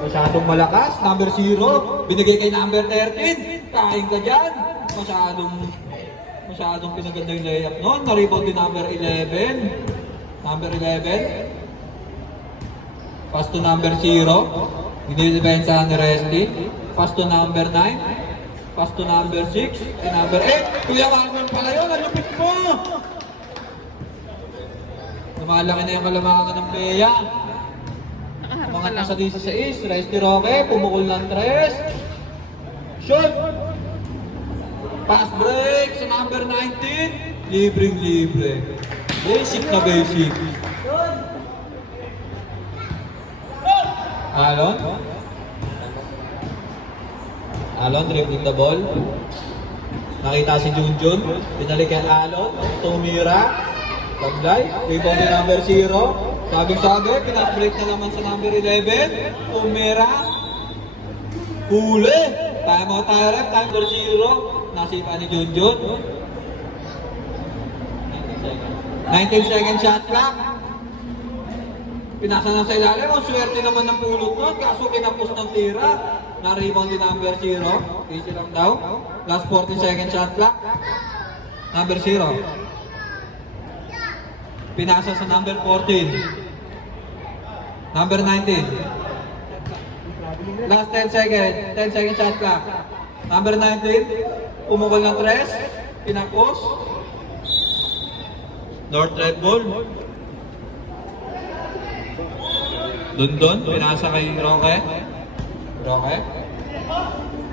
Masyadong malakas. Number 0. Binigay kay number 13. Kain ka dyan. Masyadong pinaganda yung layup nun. Na-rebound din number 11. Number 11. Pass to number 0. Inidepensa ni Resty. Pass to number 9. Pass to number 6. And number 8. Kuya Marlon pala yun. Ang lupit mo! Lumalaki na yung kalamangan ng Bea. Umangat na sa 16. Resty Roque. Pumukol ng 3. Shoot! Pass break sa number 19. Libreng-libre. Basic na basic. Alon dribbling the ball. Nakita si Junjun. Pinalik kay Alon. Tumira. Taglay. Rebound ni number 0. Sabi-sabi. Pinag-break na naman sa number 11. Tumira. Huli. Time out tayo. Number 0. Nasipa ni Junjun. 19 second shot clock. Pinasa na sa ilalim. Ang swerte naman ng pulot nun. Kaso kinapos ng tira. Na-rebound din number 0. Easy lang daw. Last 40 second shot clock. Number 0. Pinasa sa number 14. Number 19. Last 10 second. 10 second shot clock. Number 19. Pumukol ng 3. Pinakos. North Red Bull. Dundon, pinasa kay Roque.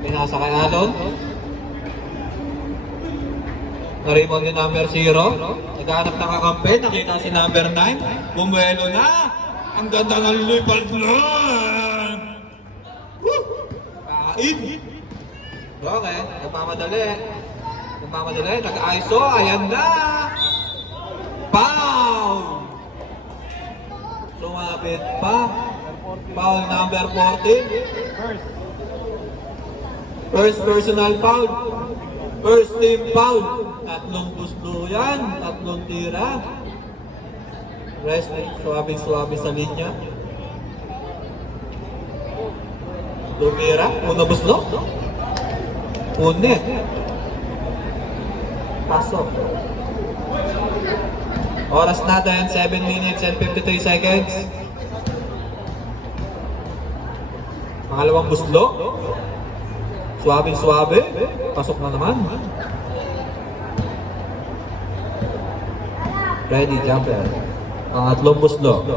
Pinasa kay Alon. Na-rebound yung number 0. Naghanap ng kakampi. Nakita si number 9. Bumuelo na. Ang ganda ng lipad nun. Kain. Roque, nagmamadali. Nag-ISO. Ayan na. Foul! Sumabit pa. Foul number 14. First personal foul. First team foul. 3 gusto yan. 3 tira. Wrestling. Suwabe sa linya. Tumira. Una buslo. Une. Pasok. Oras natin, 7 minutes and 53 seconds. Pangalawang buslo. Suwabe. Pasok na naman. Ready, jumper. Pangatlong buslo.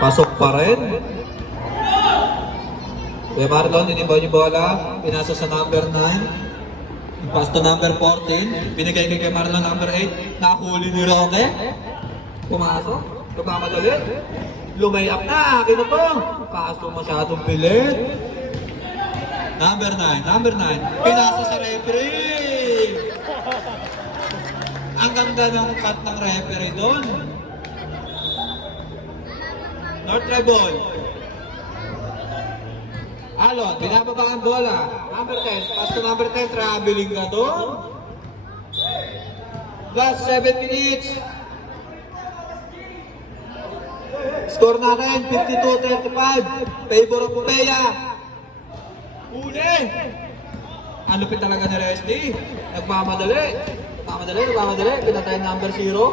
Pasok pa rin. Kuya Marlon, inimbaw yung bola. Pinasa sa number 9. Pass to number 14. Binigay kay Marlon number 8. Nahuli ni Roque. Pumasok. Lumamadali. Lumayap na. Kinupong. Kaso masyadong pilit. Number 9. Pinasa sa referee. Ang ganda ng cut ng referee doon. North Rebel. Alon, binababa ang bola. Number 10. Pass to number 10. Traveling ka doon. Last 7 minutes. Score natin, 52-35. Favor of Pupeya. Uli. Ang lupit talaga ni Resty. Nagmamadali. Pinatay number 0.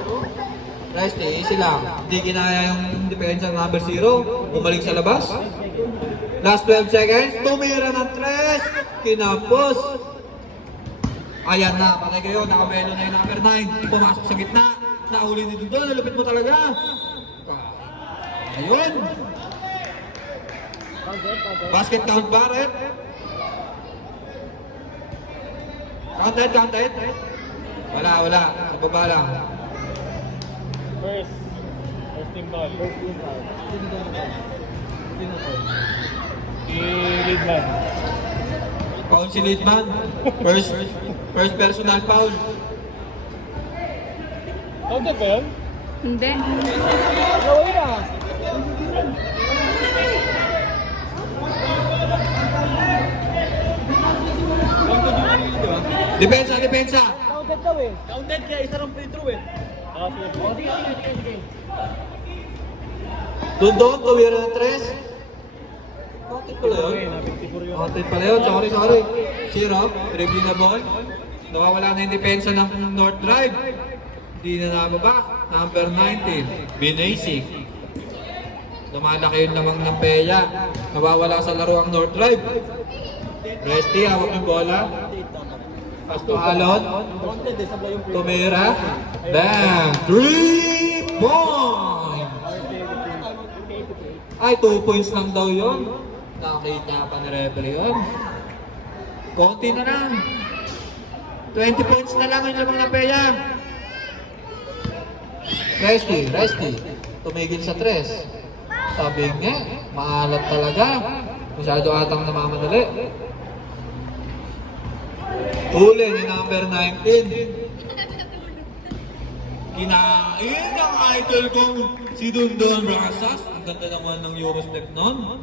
Resty, easy lang. Hindi kinaya yung depensa ng number 0. Bumalik sa labas. Last 12 seconds, tumira ng 3, kinapos. Ayan na, patay kayo, nakamelo na yung number 9. Pumasok sa gitna, nahuli ni Dudon, nalupit mo talaga. Ayun. Basket count Barrett. Counted. Wala, sa baba lang. First team ball. Si Lidman. Foul si Lidman. First personal foul. Counted ba yun? Hindi. Gawin na. Depensa. Counted daw eh. Counted kaya isa ng free throw eh. Dundong, tumira ng 3. Bakit pala yun? Bakit pala yun? Sorry. Zero, dribbling na ball. Nawawala na yung depensa ng North Drive. Hindi na nababa. Number 19, Binasic. Lumalaki yung lamang ng Peya. Nawawala sa laro ang North Drive. Resty, hawak ng bola. Pass to Alon. Tumira. Bang! 3 points! Ay, 2 points lang daw yun. Nakakita pa ni referee yun. Konti na lang. 20 points na lang yung lamang ng Peya. Resty. Tumigil sa 3. Sabi nga, maalat talaga. Masyado atang namamadali. Huli ni number 19. Kinain ng idol kong si Dundon Brasas. Ang ganda naman ng Eurostep nun.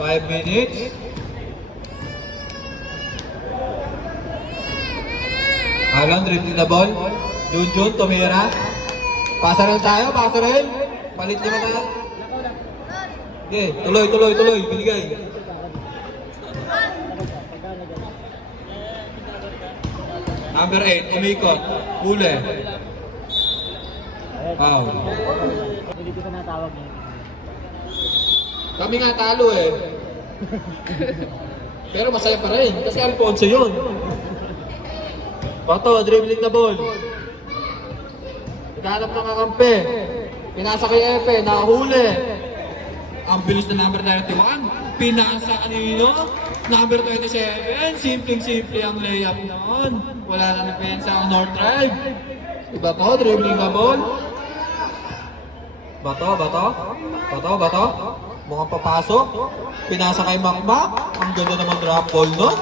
5 minutes. Alon, dribbling na ball. Junjun, tumira. Pasarel tayo, pasarel. Palit naman na. Okay, tuloy. Binigay. Number 8, umikot. Huli. Wow. Hindi ko na natawag niya. Kami nga talo eh. Pero masaya pa rin. Kasi Alfonso yun. Bato, dribbling na ball. Naghanap ng kakampi. Pinasa kay Epe, nakahuli. Ang bilis na number 31. Pinasa kanino? Number 27. Simpleng-simple ang layup noon. Wala na depensa ang North Drive. Bato, dribbling na ball. Bato. Mukhang papasok. Pinasa kay Makmak. Ang ganda naman drop ball noon.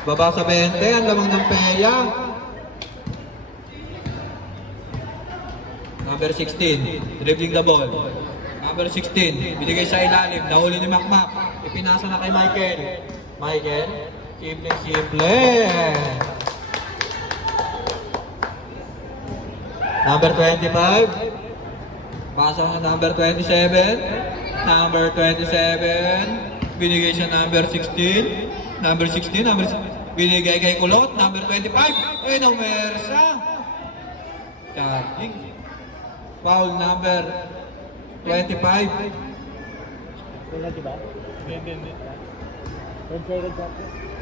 Baba sa 20, ang lamang ng Peya. Number 16, dribbling the ball. Number 16, binigay sa ilalim, nahuli ni Makmak. Ipinasa na kay Michael. Simple. Number 25, pasok na number 27. Number 27, binigay sa number 16. Number 16, binigay kay Kulot. Number 25, ay numersa. Charging. Foul number 25. Wala diba? Hindi. 10 seconds up.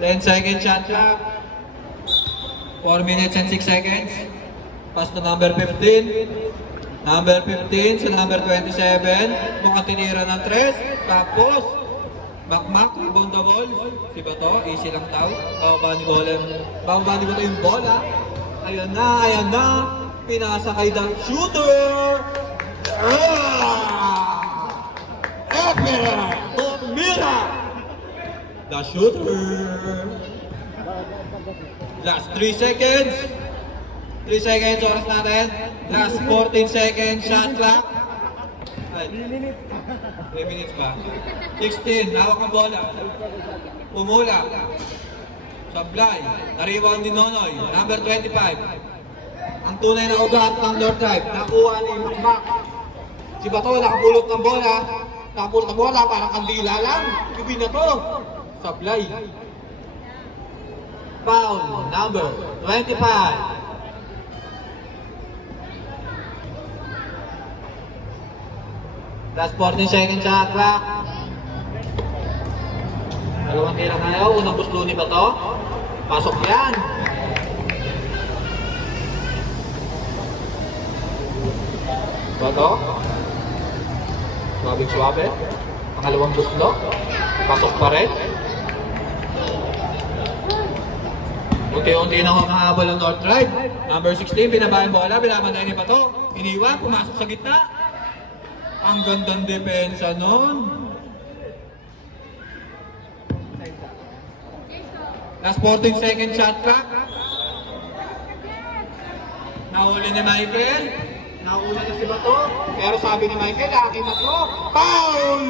10 second shot clock. 4 minutes and 6 seconds. Pass to number 15. Number 15 sa number 27. Mukhang tinira ng 3. Tapos, Makmak, rebound the ball. Si Bato, easy lang daw. Bababa ni Bato yung bola. Ayan na. Pinasa kay the shooter. Epe! Tumira! The shooter. Last 3 seconds. 3 seconds oras natin. Last 14 seconds shot clock. 3 minutes ba? 16, hawak ang bola. Pumula. Sablay. Na-rebound din Nonoy. Number 25. Ang tunay na ugat ng North Drive. Nakuha ni Makmak. Si Bato nakapulot ng bola. Parang kandila lang. Ibi na to. Sablay. Foul number 25. Last 14 seconds sa clock. Dalawang tira tayo. Unang gusto ni Bato. Pasok yan. Bato. Suwabe. Pangalawang gusto. Pasok pa rin. Unti-unti na humahabol ang North Drive. Number 16, binabayan bola. Binabanay ni Bato. Iniwan, pumasok sa gitna. Ang gandang depensa nun. Last 14 second shot clock. Nahuli ni Michael. Nauna na si Bato. Pero sabi ni Michael, akin na to. Foul!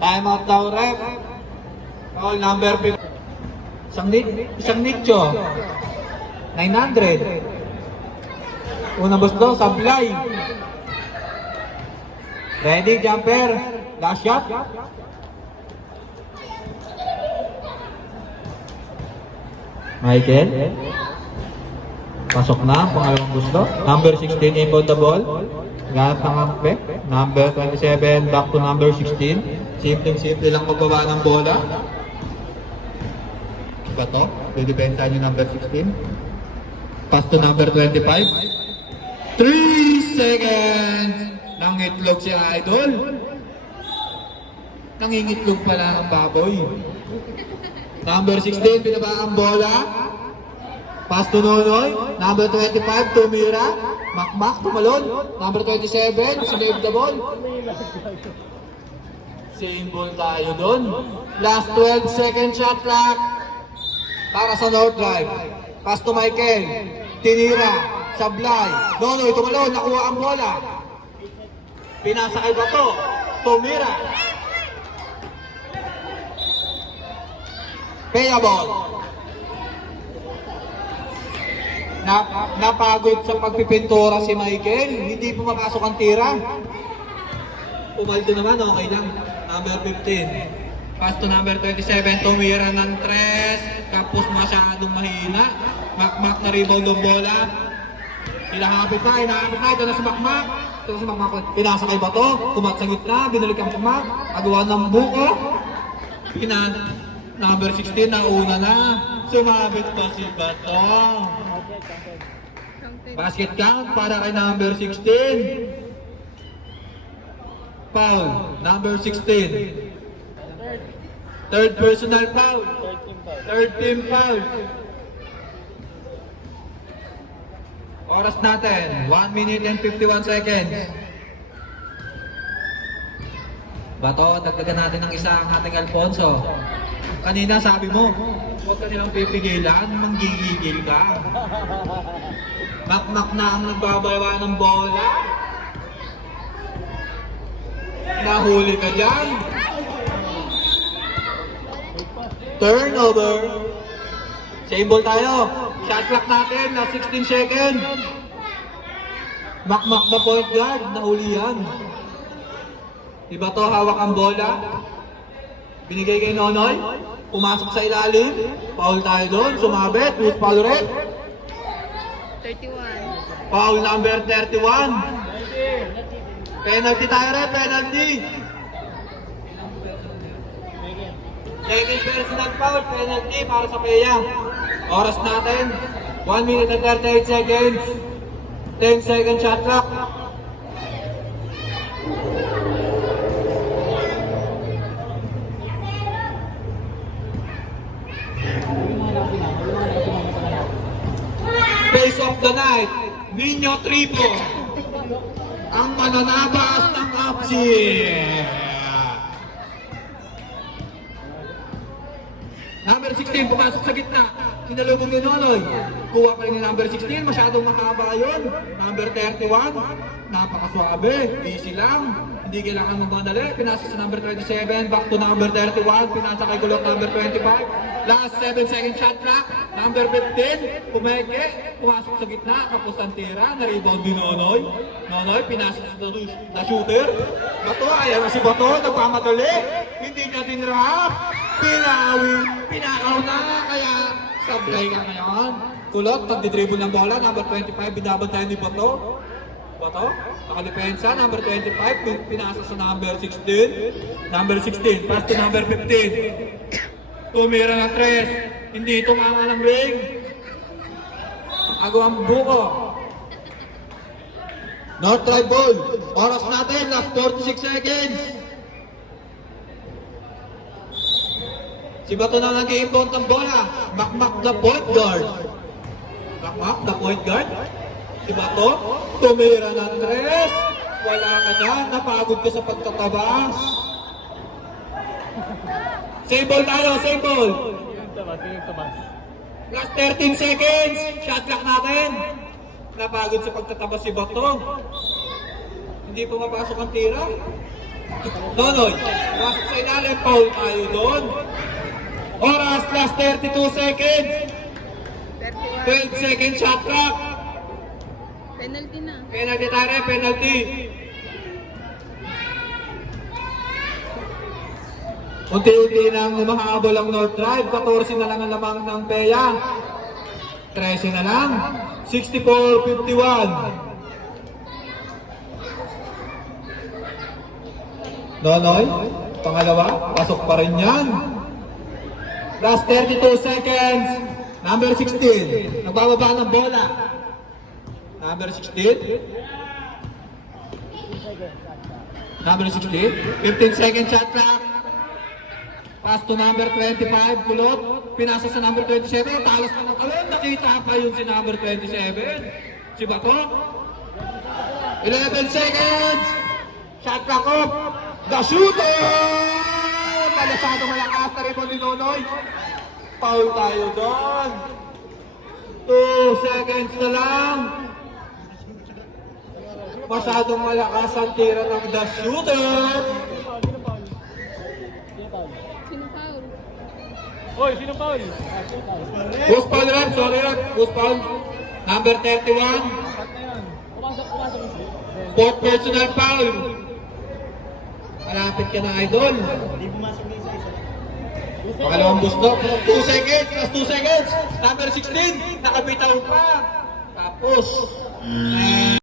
Time out daw, ref. Foul number 15. Isang nicho. 900. Unang gusto, sablay. Ready, jumper. Last shot. Michael. Pasok na, pangalawang gusto. Number 16, inbound the ball. Ganap ng hakbe. Number 27, back to number 16. Simple lang magbaba ng bola. Ba to? Didependa nyo number 16. Pass to number 25. 3 seconds! Nangitlog si Idol. Nangingitlog pala ang baboy. Number 16, binaba ang bola. Pass to Nonoy. Number 25, tumira. Makmak, tumalon. Number 27, sinave the ball. Same ball tayo dun. Last 12 second shot clock. Para sa North Drive. Pass to Michael. Tinira. Sablay. Nonoy, tumalon. Nakuha ang bola. Pinasa kay Bato. Tumira. Payable. Napagod sa pagpipintura si Michael. Hindi pumapasok ang tira. Pumaldo naman, okay lang. Number 15. Pass to number 27. Tumira ng tres. Tapos masyadong mahina. Makmak na rebound ng bola. Hinahapit na. Ito na si Makmak. Pinasa kay Bato. Kumat sa gitna. Binalik ang Makmak. Agawa ng buko. Number 16 na una na. Sumabit pa si Bato. Basket count para kay number 16. Foul. Number 16. Third personal foul. Third team foul. Oras natin. 1 minute and 51 seconds. Bato, dagdagan natin ng isa ang ating Alfonso. Kanina sabi mo, huwag ka nilang pipigilan, manggigigil ka. Makmak na ang nagbabawa ng bola. Nahuli ka dyan. Turnover. Same ball tayo. Shot clock natin na 16 seconds. Makmak na point guard, nahuli yan. Diba to, hawak ang bola. Binigay kay Nonoy. Pumasok sa ilalim. Foul tayo doon. Sumabit. With foul red. 31. Foul number 31. Penalty tayo rin. Penalty. Second personal foul. Penalty para sa Peya. Oras natin. 1 minute and 38 seconds. 10 second shot clock. Face of the night, Nino Tripo, ang mananabas ng APSI. Number 16, pumasok sa gitna. Sinalubong ni Nonoy. Kuha pa rin ni number 16, masyadong mahaba yun. Number 31, napakaswabe, easy lang. Hindi kailangan magmadali. Pinasa sa number 27, back to number 31. Pinasa kay Gulot number 25. Last 7 second shot clock. Number 15, pumeke. Pumasok sa gitna, kapos ang tira. Na-rebound ni Nonoy. Nonoy, pinasa sa shooter. Bato, ayan na si Bato, nagpamadali. Hindi niya dinrap. Pinakaw na. Kaya sablay ka ngayon. Kulot, nagdidribble ng bola. Number 25, binabantayan ni Bato. Bato, nakadepensa, number 25, pinasa sa number 16. Number 16, pass to number 15. Tumira ng tres, hindi tumama ng ring. Agawang buko. North Drive ball. Oras natin, last 46 seconds. Si Bato na nag-i-inbound ng bola. Makmak the point guard. Makmak the point guard. Si Bato, tumira ng tres. Wala ka na, napagod ka sa pagtatabas. Same ball tayo, same ball. Last 13 seconds, shot clock natin. Napagod sa pagtatabas si Bato. Hindi pumapasok ang tira. Nonoy, pasok sa ilalim, foul tayo doon. Oras, last 32 seconds. 31. 12 second shot clock. Penalty na. Penalty tayo, penalty. Unti-unti nang humahabol ang North Drive. 14 na lang ang lamang ng Peya. 13 na lang. 64-51. Nonoy, pangalawa, pasok pa rin yan. Last 32 seconds. Number 16, nagbababa ng bola. Number 16. Number 16, 15 second shot clock. Pass to number 25, kulot. Pinasa sa number 27, talas na ng talon. Nakita pa yun si number 27. Si Bato. 11 seconds. Shot clock off. The shooter! Masyadong malakas na rin mo ni Nonoy. Foul tayo doon. 2 seconds na lang. Masyadong malakas ang tira ng the shooter. Sino foul? Hoy, sino foul? Who's foul rin? Sorry rin. Who's foul? Number 31. Cut na yan. Pumasok. Fourth personal foul. Malapit ka na, idol. Pangalawang gusto. 2 seconds. Last 2 seconds. Number 16. Nakabitaw pa. Tapos.